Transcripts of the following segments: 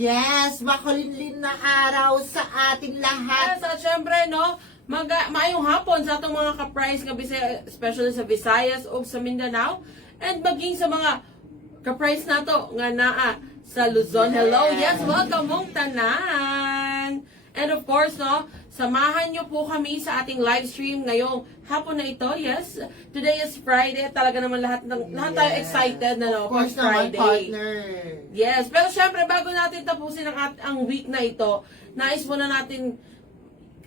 Yes, makulimlim na araw sa ating lahat. Yes, at syempre, no, maayong hapon sa atong mga ka-price nga Bisaya, especially sa Visayas o sa Mindanao, and maging sa mga ka-price nato nga naa sa Luzon. Hello, yes, welcome mong tanan. And of course, no, samahan nyo po kami sa ating live stream ngayong hapon na ito. Yes, today is Friday. Talaga naman lahat tayo excited na, no, Of course for naman, Friday. partner. Yes, pero syempre bago natin tapusin ang week na ito, nais muna natin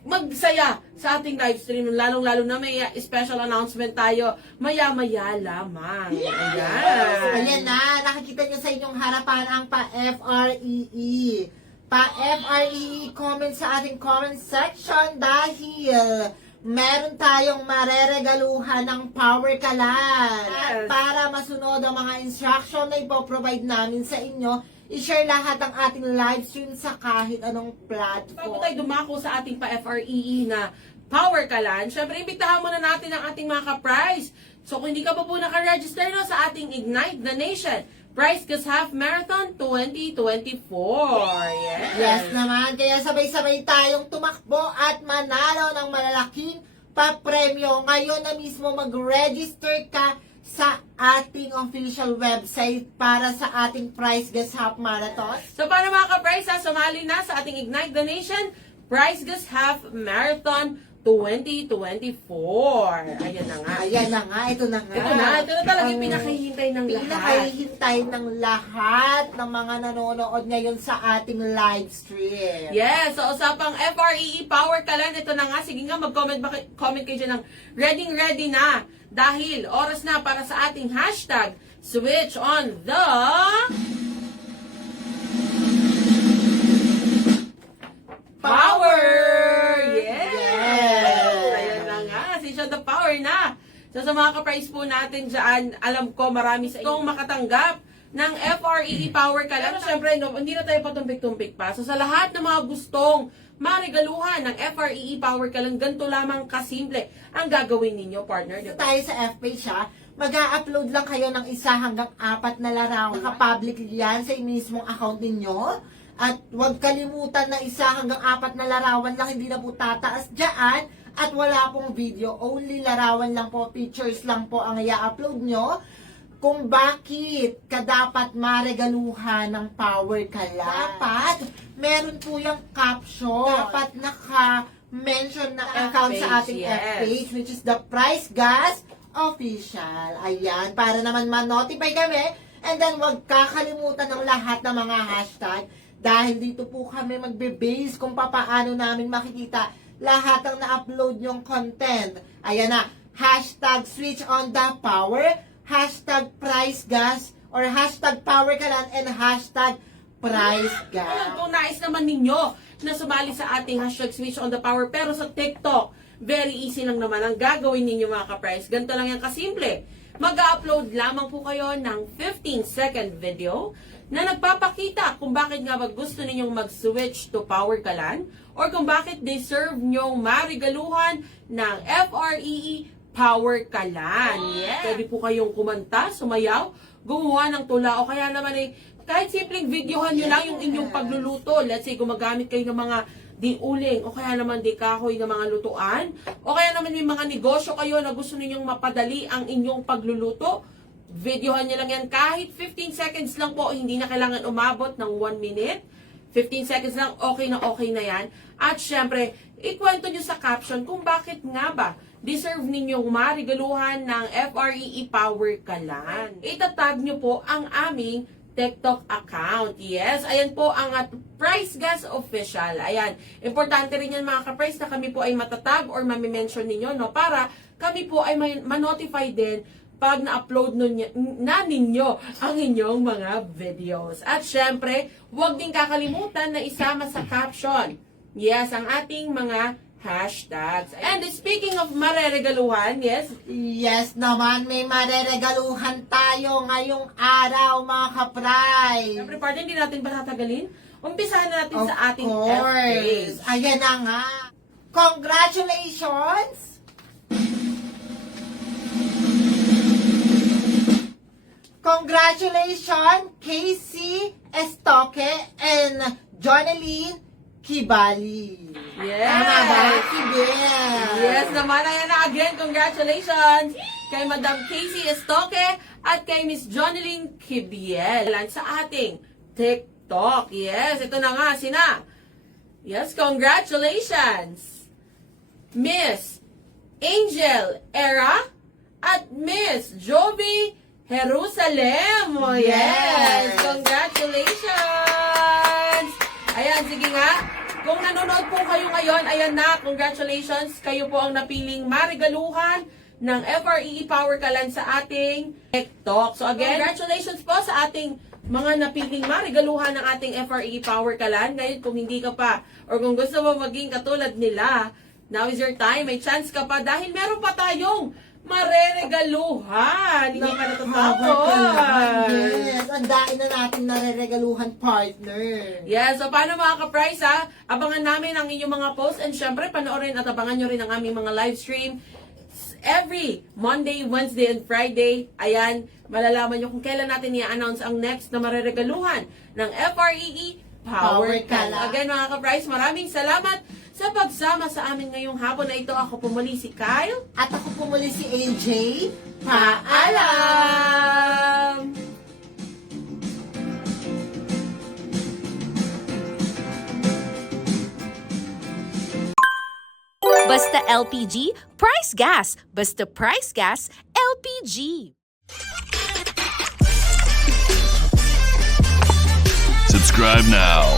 magsaya sa ating live stream, lalong-lalo na may special announcement tayo maya-maya lamang. Ayan. Ayan na, nakikita nyo sa inyong harapan ang pa-FREE. Pa-FREE comment sa ating comment section dahil meron tayong mareregaluhan ng Power Kalan. At Yes. para masunod ang mga instruction na ipoprovide namin sa inyo, i-share lahat ang ating live stream sa kahit anong Bago platform. tayo dumako sa ating pa-FREE na Power Kalan, syempre imbitahan muna natin ang ating mga ka-prize. So kung hindi ka pa po naka-register na sa ating Ignite the Nation Prize Gas Half Marathon 2024. Yes naman, kaya sabay-sabay tayong tumakbo at manalo ng malalaking papremyo. Ngayon na mismo mag-register ka sa ating official website para sa ating Prize Gas Half Marathon. So para mga ka-prize, sumali na sa ating Ignite the Nation Prize Gas Half Marathon 2024. Ayan na nga. Ayan na nga, ito na nga. Ito na talaga yung pinakahihintay ng lahat. Pinakahihintay ng lahat ng mga nanonood ngayon sa ating live stream. Yes, so usapang FREE Power Kalan, ito na nga. Sige nga, comment kayo dyan ng ready na. Dahil oras na para sa ating hashtag Switch on the Power! Yes! Ayan na nga, Switch on the Power na. So sa mga ka-prize po natin dyan, alam ko marami sa inyong makatanggap ng FREE Power Kalan. Pero syempre, no, hindi na tayo patumpik-tumpik pa. So sa lahat ng mga gustong marigaluhan ng FREE Power Kalan, ganito lamang kasimple ang gagawin ninyo, partner. Dito tayo sa F-page ha, mag-a-upload lang kayo ng 1 hanggang 4 na larawan. Naka-public yan sa mismong account ninyo. At huwag kalimutan na 1 hanggang 4 na larawan lang, hindi na po tataas dyan. At wala pong video, only larawan lang po, pictures lang po ang i-upload nyo. Kung bakit ka dapat maregaluhan ng Power Kalan. Dapat, meron po yung caption. Dapat naka-mention na account sa ating Yes. F-page, which is the Price Gas Official. Ayan, para naman ma-notify kami. And then, huwag kakalimutan ng lahat ng mga hashtag. Dahil dito po kami magbe-base kung paano namin makikita lahat ng na-upload yung content. Ayan na, hashtag switch on the power, hashtag price gas, or hashtag power kalan, and hashtag price gas. Kung nais naman ninyo na sumali sa ating hashtag Switch on the Power, pero sa TikTok, very easy lang naman ang gagawin ninyo mga ka-price. Ganito lang yan kasimple. Mag-upload lamang po kayo ng 15-second video na nagpapakita kung bakit nga ba gusto ninyong mag-switch to Power Kalan or kung bakit deserve nyong marigaluhan ng FREE Power Kalan. Yeah. Pwede po kayong kumanta, sumayaw, gumawa ng tula o kaya naman kahit simpleng videohan nyo lang yung inyong pagluluto. Let's say gumagamit kayo ng mga di uling o kaya naman di kahoy ng mga lutuan o kaya naman may mga negosyo kayo na gusto ninyong mapadali ang inyong pagluluto. Videohan nyo lang yan kahit 15 seconds lang po, hindi na kailangan umabot ng 1 minute. 15 seconds lang, okay na yan. At syempre, ikwento nyo sa caption kung bakit nga ba deserve ninyong marigaluhan ng FREE Power Kalan. Itatag nyo po ang aming TikTok account. Yes, ayan po ang Price Gas Official. Ayan, importante rin yan mga ka-price na kami po ay matatag or mamimension ninyo, no? Para kami po ay ma-notify din pag na-upload na ninyo ang inyong mga videos. At syempre, huwag din kakalimutan na isama sa caption, yes, ang ating mga hashtags. And speaking of mareregaluhan, yes? Yes naman, may mareregaluhan tayo ngayong araw mga ka-prize. Syempre, partner, hindi natin ba tatagalin? Umpisahan na natin sa ating Of F-page. course. Ayan na nga. Congratulations! Congratulations, Casey Estoque and Jonalyn Kibali. Yes. Tama ba? Kibel. Yes naman, ayan na again, congratulations kay Madam Casey Estoque at kay Miss Jonalyn Kibiel sa ating TikTok. Yes, ito na nga, sina. Yes, congratulations! Miss Angel Era at Miss Jovi Jerusalem. Oh, yes! Yes. Congratulations! Ayan, sige nga. Kung nanonood po kayo ngayon, ayan na, congratulations. Kayo po ang napiling marigaluhan ng FREE Power Kalan sa ating TikTok. So again, congratulations po sa ating mga napiling marigaluhan ng ating FREE Power Kalan. Ngayon, kung hindi ka pa, or kung gusto mo maging katulad nila, now is your time. May chance ka pa dahil meron pa tayong mareregaluhan. Hindi ka natatapos. Yes, ang dami na natin nareregaluhan, partner. Yes, so paano mga ka-price ha? Abangan namin ang inyong mga posts and syempre panoorin at abangan nyo rin ang aming mga live stream every Monday, Wednesday, and Friday. Ayan, malalaman nyo kung kailan natin i-announce ang next na mareregaluhan ng FREE Power Kalan. Again mga ka-price, maraming salamat sa pagsama sa amin ngayong hapon na ito. Ako pumuli si Kyle. At ako pumuli si AJ. Paalam! Basta LPG, price gas. Basta price gas, LPG. Subscribe now